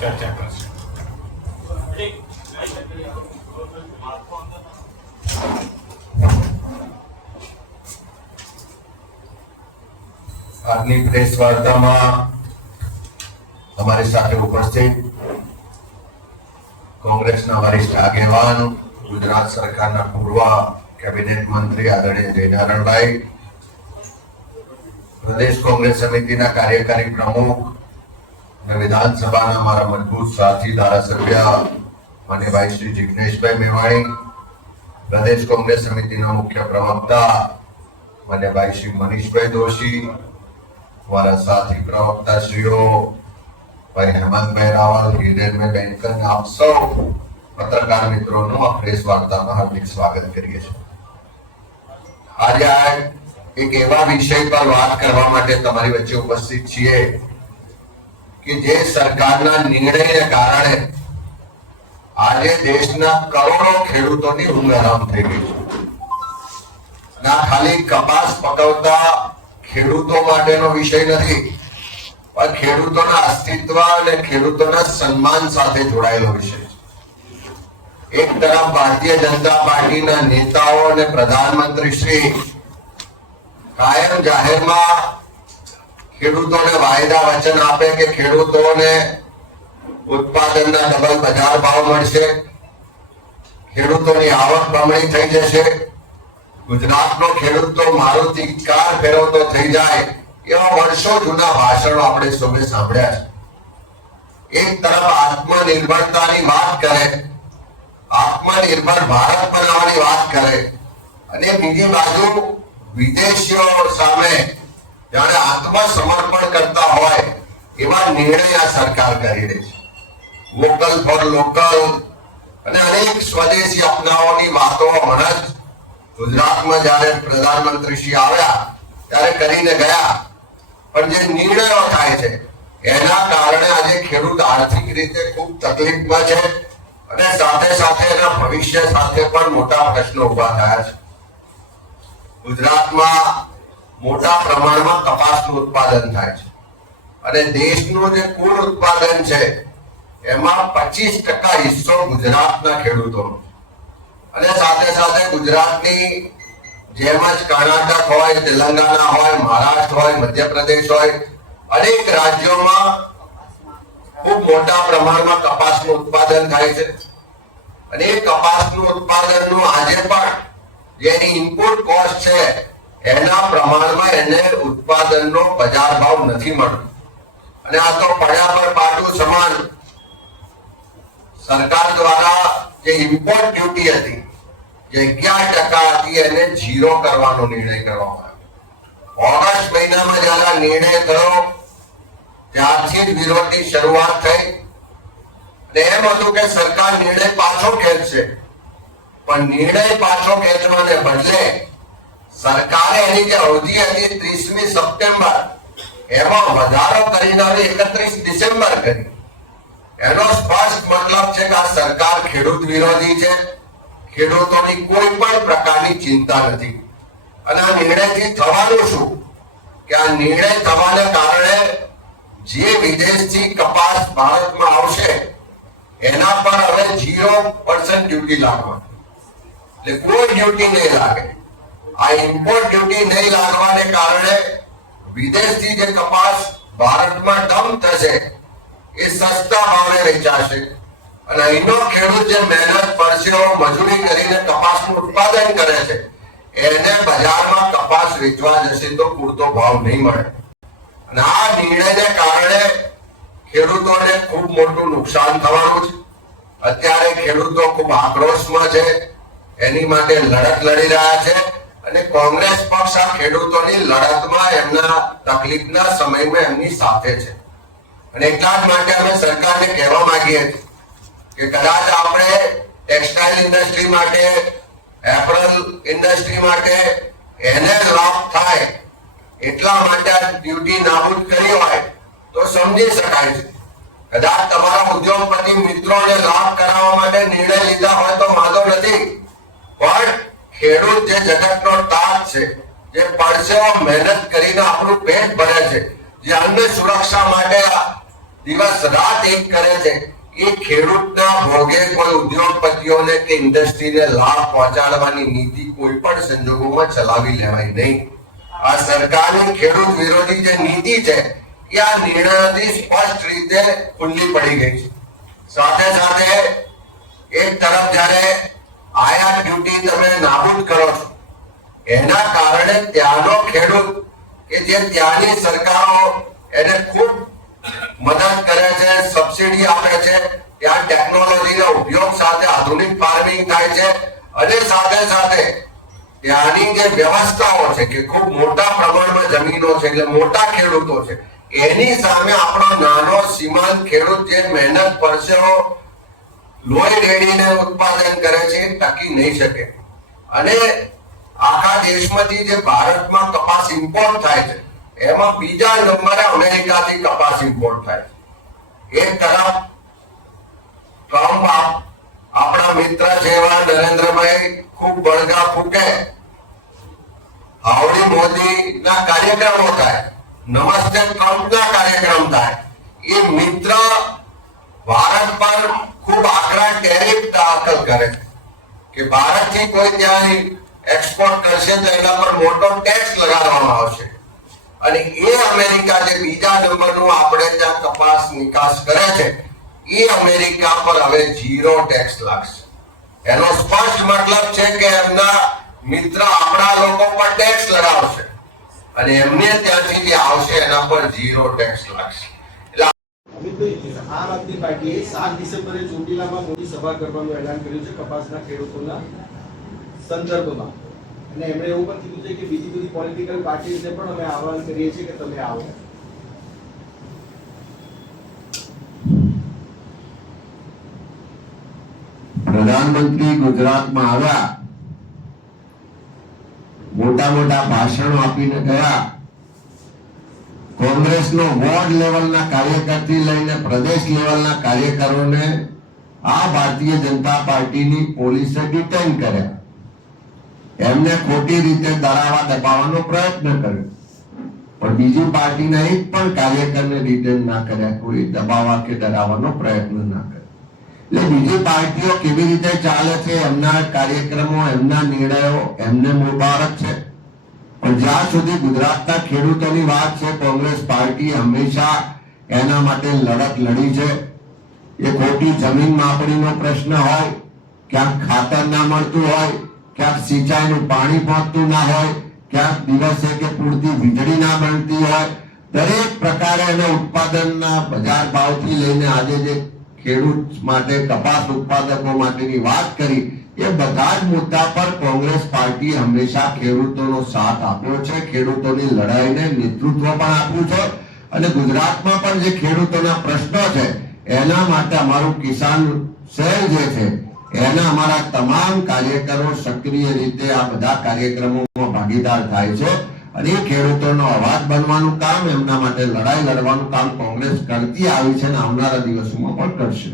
ચર્ચા કરશે. આજની પ્રેસ વાર્તામાં અમારી સાથે ઉપસ્થિત કોંગ્રેસના વરિષ્ઠ આગેવાન, ગુજરાત સરકારના પૂર્વ કેબિનેટ મંત્રી આદરણીય જયનારાયણભાઈ, પ્રદેશ કોંગ્રેસ સમિતિના કાર્યકારી પ્રમુખ અને વિધાનસભાના મારા મજબૂત સાથી ધારાસભ્ય માન્યભાઈ શ્રી જિગ્નેશભાઈ મેવાણી, પ્રદેશ કોંગ્રેસ સમિતિના મુખ્ય પ્રવક્તા માન્યભાઈ શ્રી મનીષભાઈ દોશી, મારા સાથી પ્રવક્તા શ્રીઓ ભાઈ હેમંતભાઈ રાવલ, હિરેનભાઈ બેનકર, આપ સૌ પત્રકાર મિત્રોનું આ પ્રેસ વાર્તામાં હાર્દિક સ્વાગત કરીએ છીએ. આજે એક એવા વિષય પર વાત કરવા માટે તમારી વચ્ચે ઉપસ્થિત છીએ કે જે સરકારના નિર્ણયને કારણે આજે દેશના કરોડો ખેડૂતોની ઊંઘ હરામ થઈ ગઈ છે. ના ખાલી કપાસ પકવતા ખેડૂતો માટેનો વિષય નથી, પણ ખેડૂતોના અસ્તિત્વ અને ખેડૂતોના સન્માન સાથે જોડાયેલો વિષય છે. એક તરફ ભારતીય જનતા પાર્ટીના નેતાઓ અને પ્રધાનમંત્રી શ્રી કાયમ જાહેરમાં ખેડૂતોને વાયદા વચન આપે કે ખેડૂતોને ઉત્પાદનના ડબલ બજાર ભાવ મળશે, ખેડૂતોની આવક બમણી થઈ જશે, ગુજરાતનો ખેડૂત તો મારુતિ કાર ફેરવતો થઈ જાય, એવા વર્ષો જૂના ભાષણો આપણે સૌએ સાંભળ્યા છે. એક તરફ આત્મનિર્ભરતાની વાત કરે, આત્મનિર્ભર ભારત બનાવવાની વાત કરે, અને બીજી બાજુ વિદેશીઓ સામે જાણે આત્મસમર્પણ કરતા હોય એવા નિર્ણય આ સરકાર કરી રહી છે. વોકલ ફોર લોકલ અને અનેક સ્વદેશી અપનાવવાની વાતો હમણાં જ ગુજરાતમાં જયારે પ્રધાનમંત્રી શ્રી આવ્યા ત્યારે કરીને ગયા, પણ જે નિર્ણયો થાય છે એના કારણે આજે ખેડૂત આર્થિક રીતે ખૂબ તકલીફમાં છે અને સાથે સાથે એના ભવિષ્ય સાથે પણ મોટા પ્રશ્નો ઉભા થયા છે. ગુજરાતમાં મોટા પ્રમાણમાં કપાસનું ઉત્પાદન થાય છે અને દેશનું જે કુલ ઉત્પાદન છે એમાં 25% હિસ્સો ગુજરાતના ખેડૂતોનો, અને સાથે સાથે ગુજરાતની જેમ જ કર્ણાટક હોય, તેલંગાણા હોય, મહારાષ્ટ્ર હોય, મધ્યપ્રદેશ હોય, અનેક રાજ્યોમાં ખૂબ મોટા પ્રમાણમાં કપાસનું ઉત્પાદન થાય છે. અને એ કપાસનું ઉત્પાદનનું આજે પણ જેની ઇનપુટ કોસ્ટ છે એના પ્રમાણમાં એને ઉત્પાદનનો બજાર ભાવ નથી મળતો. અને આ તો પડ્યા પર પાટું સમાન સરકાર દ્વારા જે ઇમ્પોર્ટ ડ્યુટી હતી જે 11% હતી એને 0 કરવાનો નિર્ણય કરવામાં આવ્યો. ઓગસ્ટ મહિનામાં જ્યારે નિર્ણય થયો ત્યારથી જ વિરોધની શરૂઆત થઈ અને એમ હતું કે સરકાર નિર્ણય પાછો ખેંચશે, પણ નિર્ણય પાછો ખેંચવાને બદલે સરકારે એની જે અવધિ હતી 30મી સપ્ટેમ્બર એમાં વધારો કરીને 31 ડિસેમ્બર કરી. એનો સ્પષ્ટ મતલબ છે કે આ સરકાર ખેડૂત વિરોધી છે, ખેડૂતોની કોઈ પણ પ્રકારની ચિંતા નથી. અને આ નિર્ણયથી થવાનું શું કે આ નિર્ણય થવાને કારણે જે વિદેશથી કપાસ ભારતમાં આવશે એના પર હવે 0% ડ્યુટી લાગવાની, એટલે કોઈ ડ્યુટી નહીં લાગે. આ ઇમ્પોર્ટ ડ્યુટી નહીં લાગવાને કારણે વિદેશથી જે કપાસ ભારતમાં ડમ્પ થશે એ સસ્તા ભાવે વેચાશે અને અહીંનો ખેડૂત જે મહેનત પરસેવો મજૂરી કરીને કપાસનું ઉત્પાદન કરે છે એને બજારમાં કપાસ વેચવા જશે તો પૂરતો ભાવ નહીં મળે. અને આ નિર્ણયને કારણે ખેડૂતોને ખૂબ મોટું નુકસાન થવાનું છે. અત્યારે ખેડૂતો ખૂબ આક્રોશમાં છે, એની માટે લડત લડી રહ્યા છે અને કોંગ્રેસ પક્ષ આ ખેડૂતોની લડતમાં એમના તકલીફના સમયમાં એમની સાથે છે. અને એટલા જ માટે અમે સરકારને કહેવા માંગીએ છીએ કે કદાચ આપણે ટેક્સટાઇલ ઇન્ડસ્ટ્રી માટે, એપરલ ઇન્ડસ્ટ્રી માટે એને લાભ થાય એટલા માટે આ ડ્યુટી નાબૂદ કરી હોય તો સમજી શકાય છે. કદાચ તમારા ઉદ્યોગપતિ મિત્રોને લાભ કરાવવા માટે નિર્ણય લીધા હોય તો વાંધો નથી, પણ ખેડૂત જે જગતનો તાત છે, જે પરસેવો મહેનત કરીને આપણું પેટ ભરે છે, જે અન્ન સુરક્ષા માટે દિવસ રાત એક કરે છે એ ખેડૂતના ભોગે કોઈ ઉદ્યોગપતિઓને કે ઇન્ડસ્ટ્રીને લાભ પહોંચાડવાની નીતિ કોઈ પણ સંજોગોમાં ચલાવી લેવાય નહીં. આ સરકારની ખેડૂત વિરોધી જે નીતિ છે એ આ નિર્ણયથી સ્પષ્ટ રીતે ખુલ્લી પડી ગઈ છે. સાથે સાથે એક તરફ જ્યારે આયાત ડ્યુટી તમે નાબૂદ કરો છો એના કારણે ત્યાંનો ખેડૂત કે જે ત્યાંની સરકારો એને ખૂબ મદદ કરે છે, સબસિડી આપે છે, ત્યાં ટેકનોલોજીના ઉપયોગ સાથે આધુનિક ફાર્મિંગ થાય છે અને સાથે સાથે ત્યાંની જે વ્યવસ્થાઓ છે કે ખૂબ મોટા પ્રમાણમાં જમીનો છે એટલે મોટા ખેડૂતો છે એની સામે આપણો નાનો સીમાંત ખેડૂત જે મહેનત પરસેવો લોહી રેડીને ઉત્પાદન કરે છે એ ટકી નહીં શકે. અને આખા દેશમાંથી જે ભારતમાં કપાસ ઇમ્પોર્ટ થાય છે એમાં બીજા નંબરે અમેરિકાથી કપાસ ઇમ્પોર્ટ થાય છે. એક તરફ ટ્રમ્પ આપણા મિત્ર છે એવા નરેન્દ્રભાઈ ખૂબ બળગા ફૂકે, હાવડી મોદી ના કાર્યક્રમો થાય, નમસ્તે ટ્રમ્પ ના કાર્યક્રમ થાય. એ મિત્ર ભારત પર ખૂબ આકરા ટેરિફ દાખલ કરે કે ભારતથી કોઈ ત્યાં એક્સપોર્ટ કરશે તો એના પર મોટો ટેક્સ લગાડવામાં આવશે. અને એ અમેરિકા જે બીજા નંબરનું આપણે ત્યાં કપાસ નિકાસ કરે છે એ અમેરિકા પર હવે 0 ટેક્સ લાગશે. એનો સ્પષ્ટ મતલબ છે કે એમના મિત્ર આપણા લોકો પર ટેક્સ લગાવશે અને એમને ત્યાંથી જે આવશે એના પર 0 ટેક્સ લાગશે. આમ આદમી પાર્ટીએ 7 ડિસેમ્બરે ચોટીલામાં મોટી સભા કરવાનું એલાન કર્યું છે કપાસના ખેડૂતોના સંદર્ભમાં. અને એમણે એવું પણ કીધું છે કે બીજી બધી પોલિટિકલ પાર્ટીઝને પણ અમે આહવાન કરીએ છીએ કે તમે આવો. પ્રધાનમંત્રી ગુજરાતમાં આવ્યા, મોટા મોટા ભાષણો આપીને ગયા. કોંગ્રેસનો વોર્ડ લેવલના કાર્યકરથી લઈને પ્રદેશ લેવલના કાર્યકરોને આ ભારતીય જનતા પાર્ટીની પોલીસે ડિટેન કર્યા. એમને ખોટી રીતે ડરાવવા દબાવવાનો પ્રયત્ન કર્યો, પણ બીજી પાર્ટીના એક પણ કાર્યકરને ડિટેન ના કર્યા, કોઈ દબાવવા કે ડરાવવાનો પ્રયત્ન ના કર્યો. એટલે બીજી પાર્ટીઓ કેવી રીતે ચાલે છે, એમના કાર્યક્રમો, એમના નિર્ણયો એમને મુબારક છે, પણ જ્યાં સુધી ગુજરાતના ખેડૂતોની વાત છે કોંગ્રેસ પાર્ટી હંમેશા એના માટે લડત લડી છે. એ ખોટી જમીન માપણીનો પ્રશ્ન હોય, ક્યાંક ખાતર ના મળતું હોય, ક્યાંક સિંચાઈનું પાણી પહોંચતું ના હોય, ક્યાંક દિવસે કે પૂરતી વીજળી ના મળતી હોય, દરેક પ્રકારે એના ઉત્પાદનના બજાર ભાવથી લઈને આજે જે ખેડૂત માટે કપાસ ઉત્પાદકો માટેની વાત કરી એ બધા જ મુદ્દા પર કોંગ્રેસ પાર્ટી હંમેશા ખેડૂતોનો સાથ આપ્યો છે, ખેડૂતોની લડાઈને નેતૃત્વ પણ આપ્યું છે. અને ગુજરાતમાં પણ જે ખેડૂતોના પ્રશ્નો છે એના માટે અમારું કિસાન સેલ જે છે એના અમારા તમામ કાર્યકરો સક્રિય રીતે આ બધા કાર્યક્રમોમાં ભાગીદાર થાય છે અને એ ખેડૂતોનો અવાજ બનવાનું કામ, એમના માટે લડાઈ લડવાનું કામ કોંગ્રેસ કરતી આવી છે અને આવનારા દિવસોમાં પણ કરશે.